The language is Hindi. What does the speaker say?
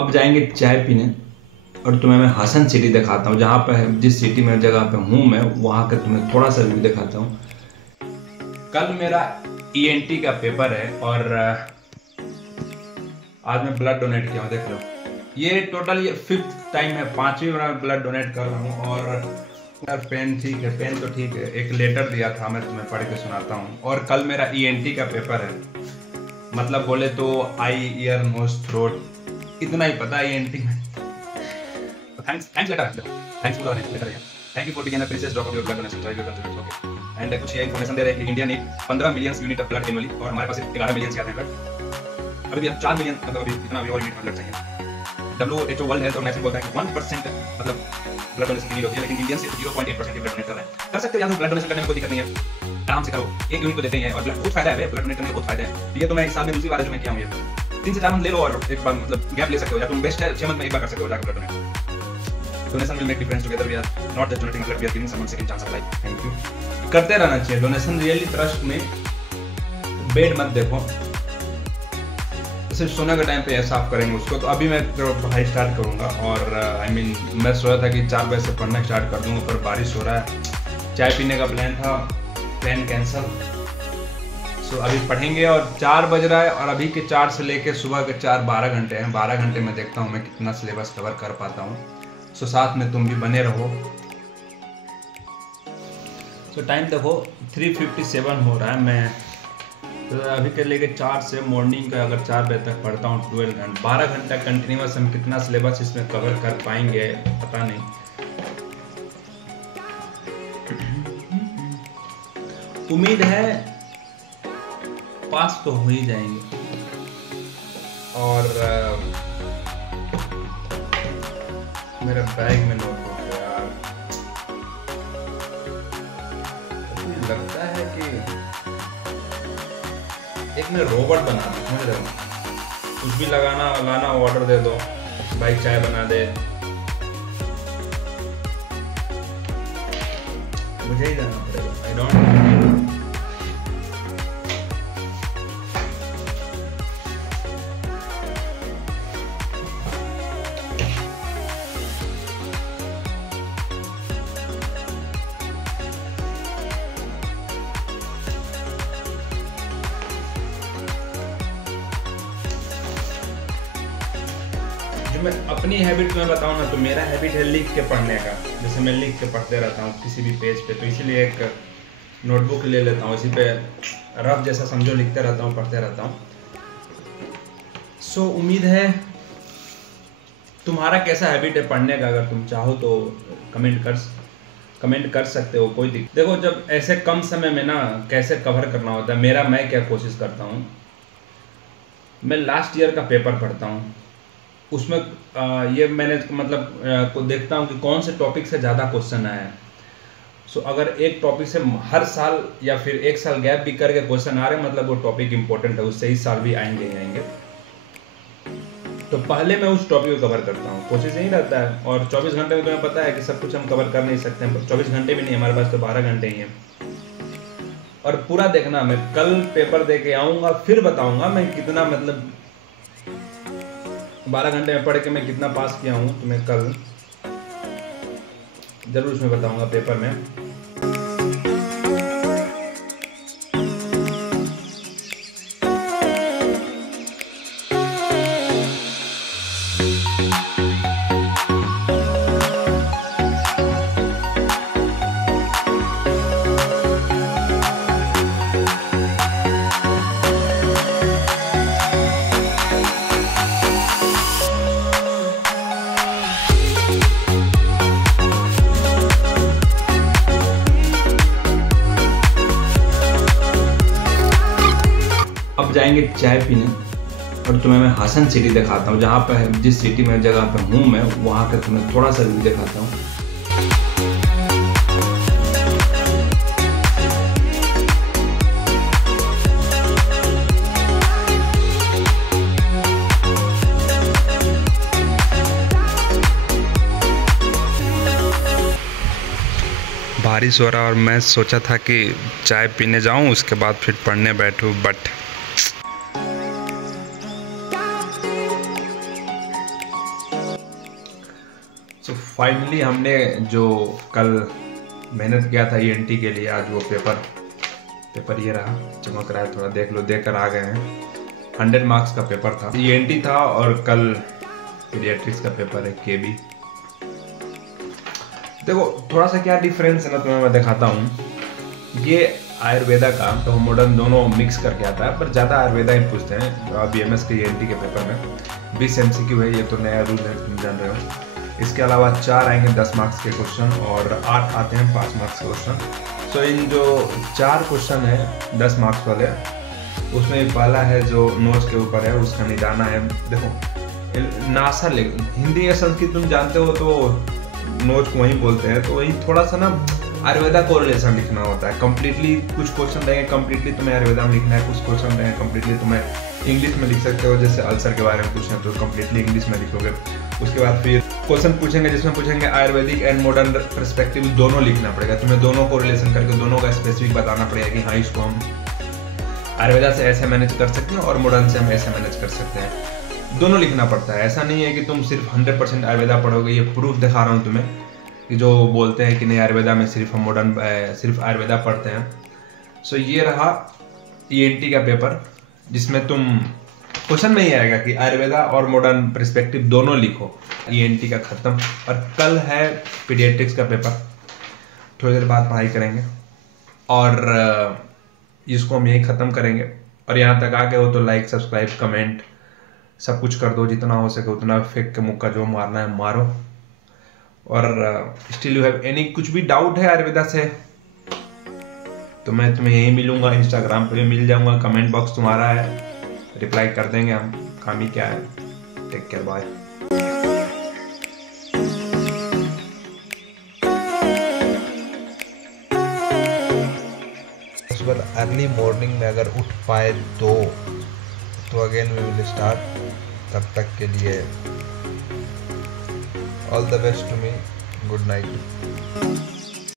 अब जाएंगे चाय पीने और तुम्हें मैं हसन सिटी दिखाता हूँ, जहाँ पे जिस सिटी में जगह पे हूँ मैं वहाँ का तुम्हें थोड़ा सा व्यू दिखाता हूँ। कल मेरा ईएनटी का पेपर है और आज मैं ब्लड डोनेट किया हूँ, देख लो। ये टोटल ये 5th टाइम है, 5वीं बार ब्लड डोनेट कर रहा हूँ। और पेन ठीक है, पेन तो ठीक है। एक लेटर दिया था, मैं तुम्हें पढ़ के सुनाता हूँ। और कल मेरा ईएनटी का पेपर है, मतलब बोले तो आई, ईयर, नोज, थ्रोट, इतना ही पता है ईएनटी में। Thanks for the letter. Thank you for being a precious drop of your blood donation drive your contribution. Okay and कुछ ये इंफॉर्मेशन दे रहे हैं कि इंडिया ने 15 million unit of blood annually, और हमारे पास 11 मिलियन के आते हैं ब्लड। अभी 4 मिलियन, मतलब अभी इतना अभी और यूनिट ब्लड चाहिए। WHO वर्ल्ड हेल्थ ऑर्गेनाइजेशन बोलता है कि 1% मतलब ब्लड डोनेशन की नीड होती है, लेकिन इंडियन सिर्फ 0.8% की ब्लड डोनेट कर रहे हैं। कर सकते हो, यहाँ ब्लड डोनेशन करने में कोई दिक्कत नहीं है, आराम से करो। एक यूनिट तो देते ही है और बहुत फायदा है, ब्लड डोनेट करने में बहुत फायदा है। ये तो मैं इस साल में दूसरी बार जो मैं किया हूँ, ये 3 से 4 मंथ ले लो और एक बार मतलब गैप ले सकते हो, या तुम बेस्ट है 6 मंथ में एक बार कर सकते हो जाकर blood donate. Donation will make difference together we are not just donating blood, we are giving someone second chance of life. Thank you. करते रहना चाहिए डोनेशन, रियली ट्रस्ट में। बेड मत देखो, सिर्फ सोने के टाइम पे साफ करेंगे उसको। तो अभी मैं पढ़ाई स्टार्ट करूंगा और मैं सोचा था कि 4 बजे से पढ़ना स्टार्ट कर दूंगा, पर बारिश हो रहा है। चाय पीने का प्लान था, प्लान कैंसिल। सो अभी पढ़ेंगे और 4 बज रहा है और अभी के 4 से लेके सुबह के 4 12 घंटे हैं। 12 घंटे में देखता हूँ मैं कितना सिलेबस कवर कर पाता हूँ। सो साथ में तुम भी बने रहो। सो टाइम देखो 3:57 हो रहा है। मैं तो अभी के लेके 4 से मॉर्निंग का अगर 4 बजे तक पढ़ता हूँ 12 घंटे, 12 घंटा कंटिन्यूस हम कितना सिलेबस इसमें कवर कर पाएंगे पता नहीं। उम्मीद है पास तो हो ही जाएंगे। और मेरा बैग में नोटबुक है यार, लगता है कि एक मैं रोबोट बनाना, समझ रहे हो? कुछ भी लगाना लाना ऑर्डर दे दो, भाई चाय बना दे, मुझे ही जाना पड़ेगा। I don't know. जो मैं अपनी हैबिट में बताऊँ ना, तो मेरा हैबिट है लिख के पढ़ने का। जैसे मैं लिख के पढ़ते रहता हूँ किसी भी पेज पे, तो इसीलिए एक नोटबुक ले लेता हूँ, इसी पे रफ जैसा समझो लिखते रहता हूँ, पढ़ते रहता हूँ। सो उम्मीद है तुम्हारा कैसा हैबिट है पढ़ने का। अगर तुम चाहो तो कमेंट कर सकते हो, कोई दिक्कत। देखो जब ऐसे कम समय में ना कैसे कवर करना होता है, मैं क्या कोशिश करता हूँ, मैं लास्ट ईयर का पेपर पढ़ता हूँ। उसमें ये मैंने मतलब को देखता हूँ कि कौन से टॉपिक से ज़्यादा क्वेश्चन आया है। सो अगर एक टॉपिक से हर साल या फिर 1 साल गैप भी करके क्वेश्चन आ रहे हैं, मतलब वो टॉपिक इंपॉर्टेंट है, उससे इस साल भी आएंगे। तो पहले मैं उस टॉपिक को कवर करता हूँ, कोशिश यही रहता है। और 24 घंटे में तुम्हें पता है कि सब कुछ हम कवर कर नहीं सकते हैं। 24 घंटे भी नहीं, हमारे पास तो 12 घंटे ही हैं। और पूरा देखना, मैं कल पेपर दे के आऊँगा, फिर बताऊँगा मैं कितना, मतलब 12 घंटे में पढ़ के मैं कितना पास किया हूँ, तो मैं कल जरूर उसमें बताऊंगा पेपर में। अब जाएंगे चाय पीने और तुम्हें मैं हसन सिटी दिखाता हूँ, जहाँ पर जिस सिटी में जगह पर हूँ मैं वहाँ का तुम्हें थोड़ा सा व्यू दिखाता हूँ। बारिश हो रहा और मैं सोचा था कि चाय पीने जाऊं, उसके बाद फिर पढ़ने बैठूं, बट तो फाइनली हमने जो कल मेहनत किया था ENT के लिए, आज वो पेपर ये रहा, चमक रहा है थोड़ा, देख लो, देकर आ गए हैं। 100 मार्क्स का पेपर था, ENT था और कल पीडियाट्रिक्स का पेपर है, KB। देखो थोड़ा सा क्या डिफरेंस है ना, तुम्हें मैं दिखाता हूँ। ये आयुर्वेदा का तो मॉडर्न दोनों मिक्स करके आता है, पर ज़्यादा आयुर्वेदा ही पूछते हैं BMS के ENT के पेपर में। 20 MCQ है, ये तो नया रूल है, तुम जान रहे हो। इसके अलावा 4 आएंगे 10 मार्क्स के क्वेश्चन और 8 आते हैं 5 मार्क्स के क्वेश्चन। सो इन जो 4 क्वेश्चन है 10 मार्क्स वाले, उसमें पहला है जो नोज के ऊपर है, उसका निदाना है। देखो नासा हिंदी या संस्कृत तुम जानते हो तो नोज को वही बोलते हैं, तो वही थोड़ा सा ना आयुर्वेदा कोरिलेशन लिखना होता है। कंप्लीटली कुछ क्वेश्चन रहेंगे कंप्लीटली तुम्हें आयुर्वेदा में लिखना है, कुछ क्वेश्चन रहेंगे कंप्लीटली तुम्हें इंग्लिश में लिख सकते हो। जैसे अल्सर के बारे में पूछें तो कंप्लीटली इंग्लिश में लिखोगे। उसके बाद फिर क्वेश्चन पूछेंगे जिसमें पूछेंगे आयुर्वेदिक एंड मॉडर्न पर्सपेक्टिव, दोनों लिखना पड़ेगा तुम्हें, दोनों को रिलेशन करके दोनों का स्पेसिफिक बताना पड़ेगा कि हाँ इसको हम आयुर्वेदा से ऐसे मैनेज कर सकते हैं और मॉडर्न से हम ऐसे मैनेज कर सकते हैं। दोनों लिखना पड़ता है। ऐसा नहीं है कि तुम सिर्फ 100% आयुर्वेदा पढ़ोगे। ये प्रूफ दिखा रहा हूँ तुम्हें कि जो बोलते हैं कि नहीं आयुर्वेदा में सिर्फ हम मॉडर्न सिर्फ आयुर्वेदा पढ़ते हैं। सो ये रहा ENT का पेपर, जिसमें तुम क्वेश्चन में ही आएगा कि आयुर्वेदा और मॉडर्न पर्सपेक्टिव दोनों लिखो। ENT का खत्म। और कल है पीडियाट्रिक्स का पेपर, थोड़ी देर बाद पढ़ाई करेंगे और इसको हम यही ख़त्म करेंगे। और यहाँ तक आ गए हो तो लाइक, सब्सक्राइब, कमेंट सब कुछ कर दो, जितना हो सके उतना। फेक के मुक्का जो मारना है मारो। और स्टिल यू हैव एनी कुछ भी डाउट है आयुर्वेदा से तो मैं तुम्हें यहीं मिलूंगा, इंस्टाग्राम पे मिल जाऊंगा, कमेंट बॉक्स तुम्हारा है, रिप्लाई कर देंगे हम। काम ही क्या है। Take care, bye. सुबह अर्ली मॉर्निंग में अगर उठ पाए तो अगेन वी विल स्टार्ट। तब तक के लिए all the best to me, good night.